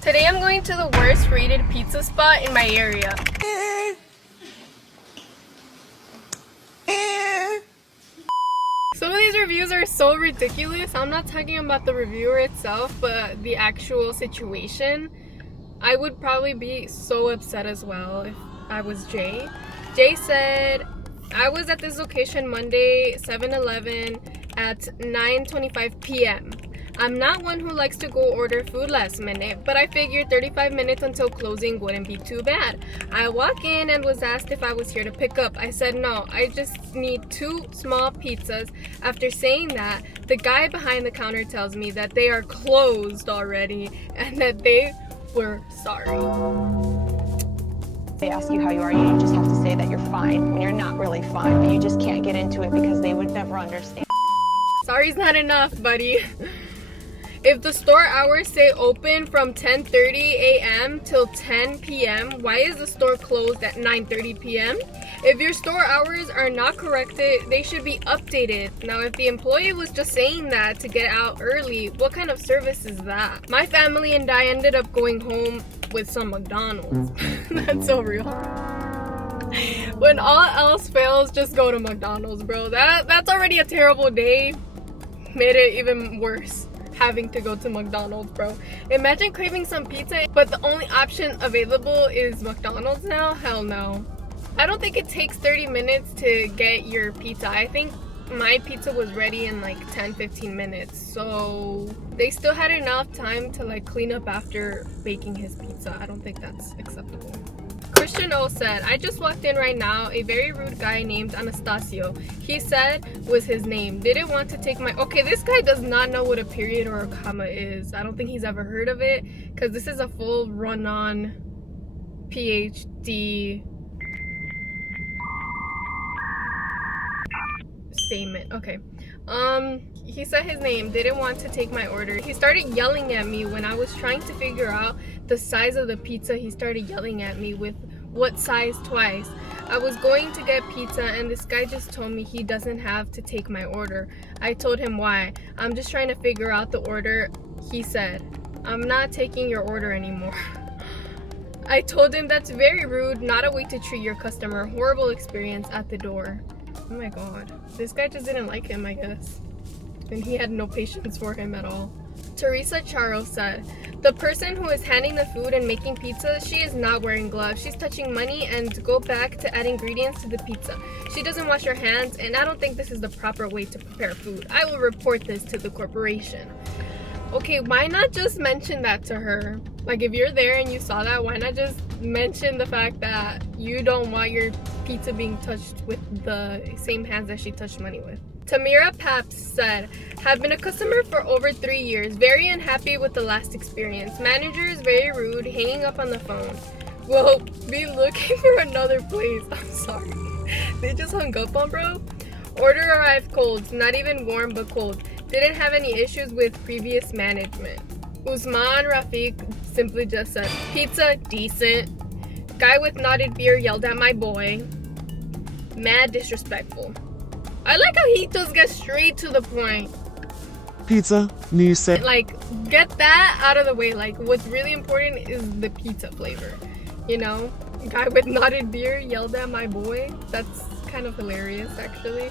Today I'm going to the worst rated pizza spot in my area. Some of these reviews are so ridiculous. I'm not talking about the reviewer itself, but the actual situation. I would probably be so upset as well if I was Jay. Jay said, I was at this location Monday, 7-Eleven at 9:25 p.m. I'm not one who likes to go order food last minute, but I figured 35 minutes until closing wouldn't be too bad. I walk in and was asked if I was here to pick up. I said no, I just need 2 small pizzas. After saying that, the guy behind the counter tells me that they are closed already and that they were sorry. They ask you how you are, you just have to say that you're fine when you're not really fine, but you just can't get into it because they would never understand. Sorry's not enough, buddy. If the store hours say open from 10:30 a.m. till 10 p.m., why is the store closed at 9:30 p.m.? If your store hours are not corrected, they should be updated. Now, if the employee was just saying that to get out early, what kind of service is that? My family and I ended up going home with some McDonald's. That's so real. When all else fails, just go to McDonald's, bro. That's already a terrible day. Made it even worse having to go to McDonald's, bro. Imagine craving some pizza, but the only option available is McDonald's now? Hell no. I don't think it takes 30 minutes to get your pizza. I think my pizza was ready in like 10-15 minutes, so they still had enough time to like clean up after baking his pizza. I don't think that's acceptable. Christian O said, I just walked in right now. A very rude guy named Anastasio, he said was his name, didn't want to take my... Okay, this guy does not know what a period or a comma is. I don't think he's ever heard of it, because this is a full run-on PhD statement. Okay. He said his name, didn't want to take my order. He started yelling at me when I was trying to figure out the size of the pizza. He started yelling at me with what size twice. I was going to get pizza and this guy just told me he doesn't have to take my order. I told him why. I'm just trying to figure out the order. He said, I'm not taking your order anymore. I told him that's very rude, not a way to treat your customer. Horrible experience at the door. Oh my god. This guy just didn't like him, I guess. And he had no patience for him at all. Teresa Charles said, the person who is handing the food and making pizza, she is not wearing gloves. She's touching money and go back to add ingredients to the pizza. She doesn't wash her hands, and I don't think this is the proper way to prepare food. I will report this to the corporation. Okay, why not just mention that to her? Like, if you're there and you saw that, why not just mention the fact that you don't want your pizza being touched with the same hands that she touched money with? Tamira Paps said, have been a customer for over 3 years. Very unhappy with the last experience. Manager is very rude, hanging up on the phone. Will be looking for another place. I'm sorry. They just hung up on bro. Order arrived cold. Not even warm, but cold. Didn't have any issues with previous management. Usman Rafiq simply just said, pizza, decent. Guy with knotted beard yelled at my boy. Mad disrespectful. I like how he just gets straight to the point. Pizza, new set. Like, get that out of the way. Like, what's really important is the pizza flavor. You know? Guy with knotted beard yelled at my boy. That's kind of hilarious, actually.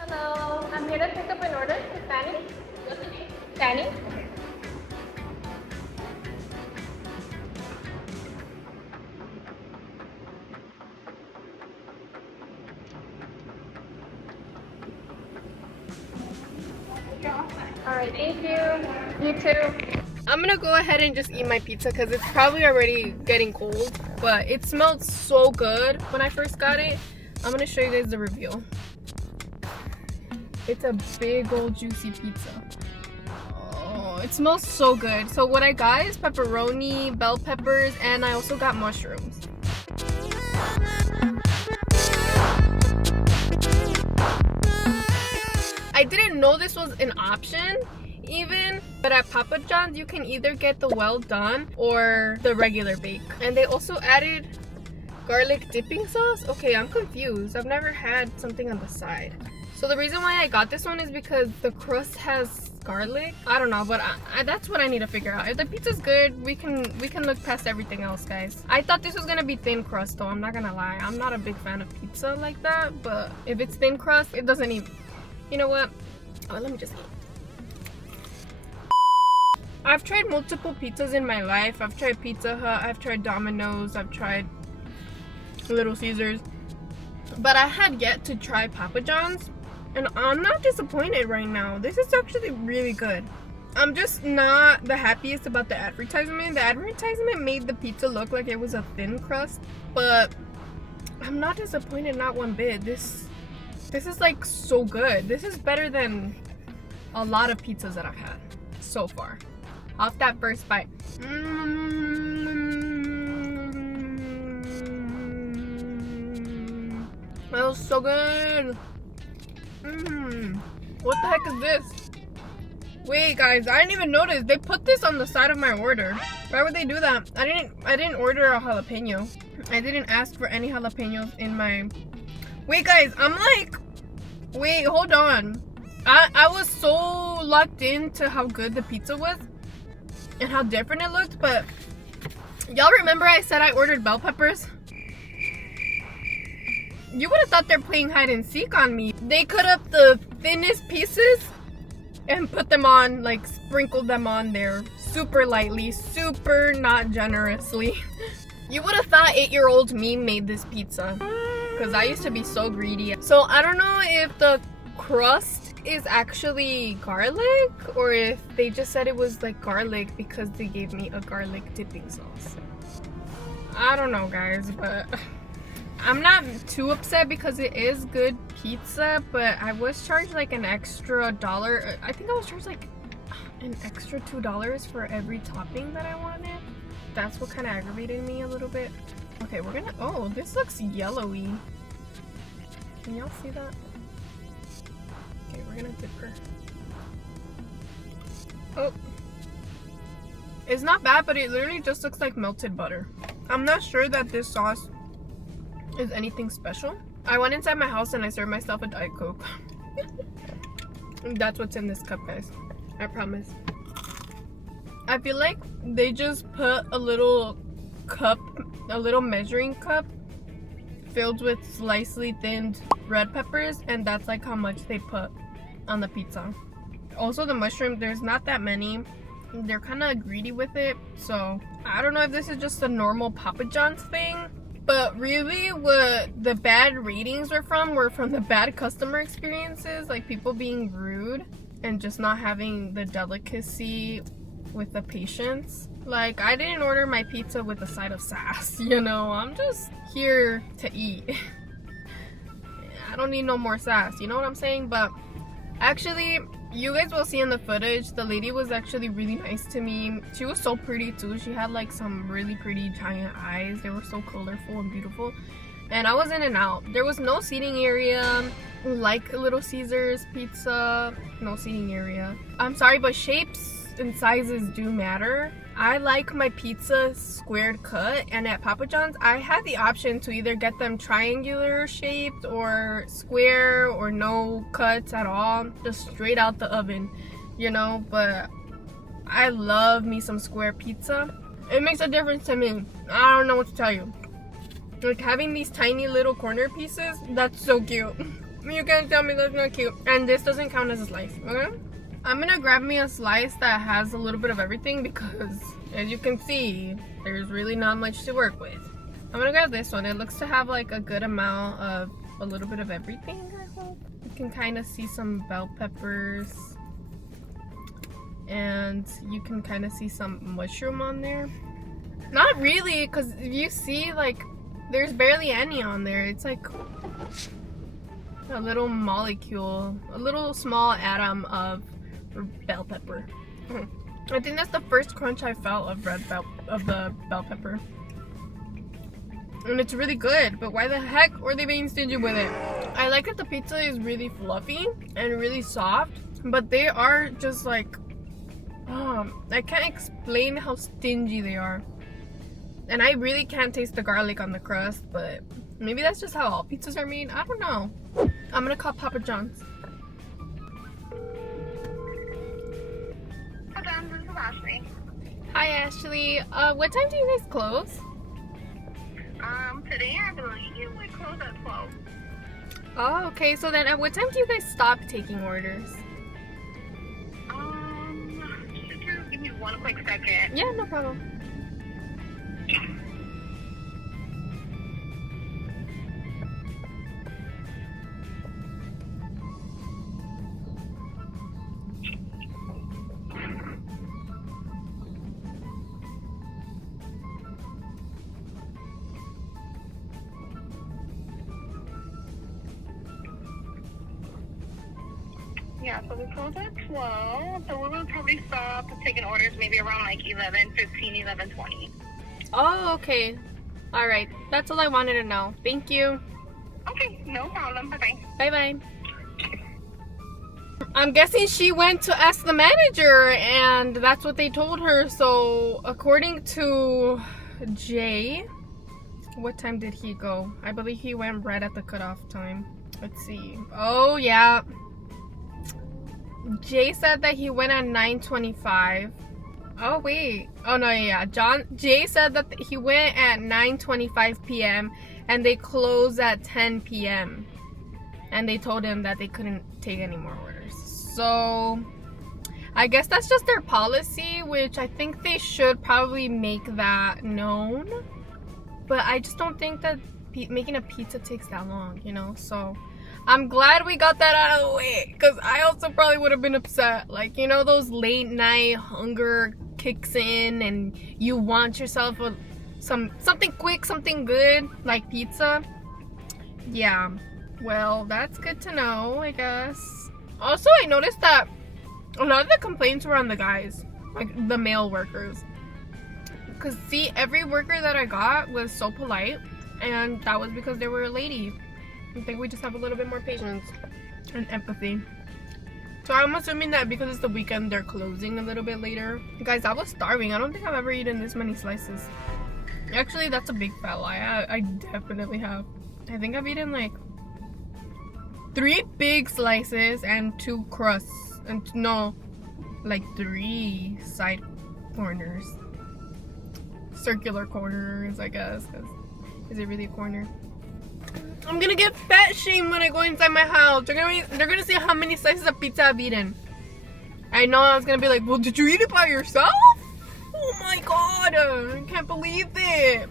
Hello, I'm here to pick up an order for Fanny. What's your name? Fanny? Alright, thank you. You too. I'm gonna go ahead and just eat my pizza because it's probably already getting cold, but it smelled so good when I first got it. I'm gonna show you guys the review. It's a big old juicy pizza. Oh, it smells so good. So what I got is pepperoni, bell peppers, and I also got mushrooms. I didn't know this was an option even, but at Papa John's you can either get the well done or the regular bake. And they also added Garlic dipping sauce? Okay, I'm confused. I've never had something on the side. So the reason why I got this one is because the crust has garlic. I don't know, but that's what I need to figure out. If the pizza's good, we can look past everything else, guys. I thought this was gonna be thin crust though, I'm not gonna lie. I'm not a big fan of pizza like that, but if it's thin crust, it doesn't even... You know what? Oh, let me just eat. I've tried multiple pizzas in my life. I've tried Pizza Hut, I've tried Domino's, I've tried Little Caesars, but I had yet to try Papa John's, and I'm not disappointed right now. This is actually really good. I'm just not the happiest about the advertisement. The advertisement made the pizza look like it was a thin crust, but I'm not disappointed, not one bit. This is like so good. This is better than a lot of pizzas that I've had so far. Off that first bite. That was so good. What the heck is this? Wait, guys, I didn't even notice. They put this on the side of my order. Why would they do that? I didn't order a jalapeno. I didn't ask for any jalapenos in my... Wait, guys, I'm like... Wait, hold on. I was so locked into how good the pizza was and how different it looked, but y'all remember I said I ordered bell peppers? You would have thought they're playing hide and seek on me. They cut up the thinnest pieces and put them on, like sprinkled them on there super lightly, super not generously. You would have thought 8-year-old me made this pizza, because I used to be so greedy. So I don't know if the crust is actually garlic or if they just said it was like garlic because they gave me a garlic dipping sauce. I don't know, guys, but I'm not too upset because it is good pizza, but I was charged like an extra $1. I think I was charged like an extra $2 for every topping that I wanted. That's what kind of aggravated me a little bit. Okay, we're gonna... Oh, this looks yellowy. Can y'all see that? Okay, we're gonna dip her. Oh. It's not bad, but it literally just looks like melted butter. I'm not sure that this sauce is anything special. I went inside my house and I served myself a Diet Coke. That's what's in this cup, guys. I promise. I feel like they just put a little cup, a little measuring cup filled with slightly thinned red peppers, and that's like how much they put on the pizza. Also, the mushroom, there's not that many. They're kind of greedy with it, so I don't know if this is just a normal Papa John's thing. But really, what the bad ratings were from the bad customer experiences, like people being rude and just not having the delicacy with the patience. Like, I didn't order my pizza with a side of sass, you know? I'm just here to eat. I don't need no more sass, you know what I'm saying? But actually, you guys will see in the footage, the lady was actually really nice to me. She was so pretty too. She had like some really pretty giant eyes. They were so colorful and beautiful. And I was in and out. There was no seating area. Like Little Caesars pizza, no seating area. I'm sorry, but shapes and sizes do matter. I like my pizza squared cut, and at Papa John's I had the option to either get them triangular shaped or square or no cuts at all, just straight out the oven, you know. But I love me some square pizza. It makes a difference to me. I don't know what to tell you. Like having these tiny little corner pieces, that's so cute. You can't tell me that's not cute. And this doesn't count as a slice, okay? I'm gonna grab me a slice that has a little bit of everything because, as you can see, there's really not much to work with. I'm gonna grab this one. It looks to have like a good amount of a little bit of everything, I hope. You can kind of see some bell peppers. And you can kind of see some mushroom on there. Not really, because if you see, like, there's barely any on there. It's like a little molecule, a little small atom of bell pepper. I think that's the first crunch I felt of the bell pepper, and it's really good. But why the heck are they being stingy with it? I like that the pizza is really fluffy and really soft, but they are just like I can't explain how stingy they are. And I really can't taste the garlic on the crust, but maybe that's just how all pizzas are made. I don't know. I'm gonna call Papa John's. Hi, John. This is Ashley. Hi, Ashley. What time do you guys close? Today I believe we close at 12. Oh, okay. So then at what time do you guys stop taking orders? Should you give me one quick second? Yeah, no problem. Yeah, so we close at 12. So we will probably stop taking orders maybe around like 11:15, 11:20. Oh, okay. All right. That's all I wanted to know. Thank you. Okay, no problem. Bye-bye. Bye-bye. I'm guessing she went to ask the manager and that's what they told her. So according to Jay, what time did he go? I believe he went right at the cutoff time. Let's see. Oh, yeah. Jay said that he went at 9:25. Oh, wait. Oh, no, yeah. Jay said that he went at 9:25 p.m. and they closed at 10 p.m. And they told him that they couldn't take any more orders. So I guess that's just their policy, which I think they should probably make that known. But I just don't think that making a pizza takes that long, you know? So I'm glad we got that out of the way, because I also probably would have been upset. Like, you know, those late night hunger kicks in and you want yourself something quick, something good, like pizza. Yeah, well, that's good to know, I guess. Also, I noticed that a lot of the complaints were on the guys, like the male workers. Because, see, every worker that I got was so polite, and that was because they were a lady. I think we just have a little bit more patience and empathy. So I'm assuming that because it's the weekend, they're closing a little bit later. Guys, I was starving. I don't think I've ever eaten this many slices. Actually, that's a big fat lie. I definitely have. I think I've eaten like 3 big slices and 2 crusts. And no, like 3 side corners. Circular corners, I guess. 'Cause is it really a corner? I'm gonna get fat shamed when I go inside my house. They're gonna see how many slices of pizza I've eaten. I know I was gonna be like, well, did you eat it by yourself? Oh my god, I can't believe it.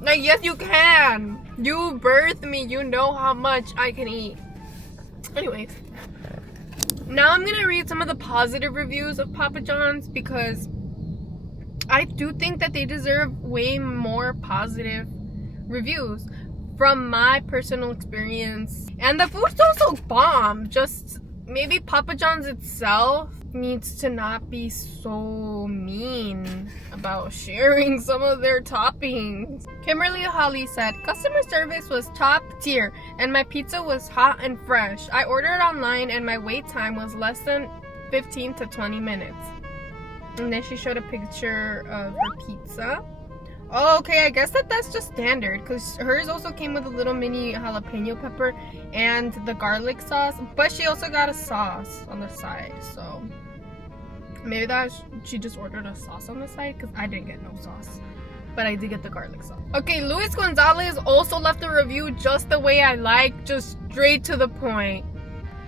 Like, yes, you can. You birthed me. You know how much I can eat. Anyways, now I'm gonna read some of the positive reviews of Papa John's because I do think that they deserve way more positive reviews from my personal experience. And the food's also bomb. Just maybe Papa John's itself needs to not be so mean about sharing some of their toppings. Kimberly Holly said, customer service was top tier and my pizza was hot and fresh. I ordered online and my wait time was less than 15 to 20 minutes. And then she showed a picture of her pizza. Oh, okay, I guess that's just standard because hers also came with a little mini jalapeno pepper and the garlic sauce, but she also got a sauce on the side, so maybe she just ordered a sauce on the side because I didn't get no sauce, but I did get the garlic sauce. Okay, Luis Gonzalez also left a review just the way I like, just straight to the point.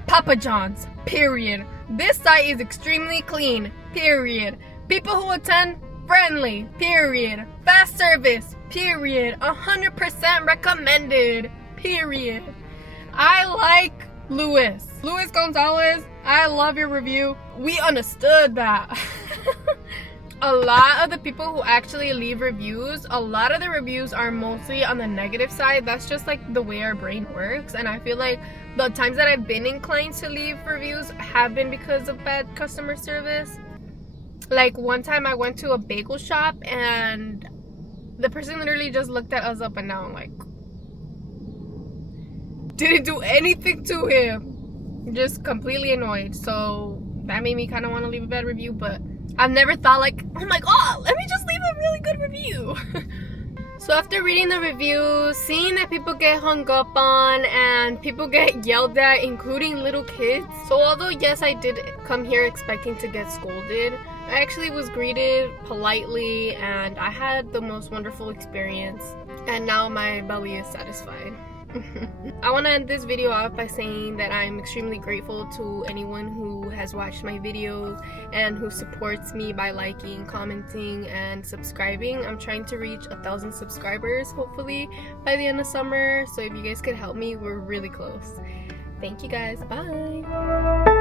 Papa John's, period. This site is extremely clean, period. People who attend, friendly, period. Fast service, period. 100% recommended, period. I like Luis Gonzalez, I love your review. We understood that. A lot of the people who actually leave reviews, a lot of the reviews are mostly on the negative side. That's just like the way our brain works, and I feel like the times that I've been inclined to leave reviews have been because of bad customer service. Like one time I went to a bagel shop and the person literally just looked at us up and down, like didn't do anything to him, just completely annoyed. So that made me kind of want to leave a bad review, but I've never thought like, oh my god, let me just leave a really good review. So after reading the reviews, seeing that people get hung up on and people get yelled at, including little kids. So although yes, I did come here expecting to get scolded, I actually was greeted politely and I had the most wonderful experience. And now my belly is satisfied. I want to end this video off by saying that I'm extremely grateful to anyone who has watched my videos and who supports me by liking, commenting, and subscribing. I'm trying to reach 1,000 subscribers hopefully by the end of summer, so if you guys could help me, we're really close. Thank you guys. Bye.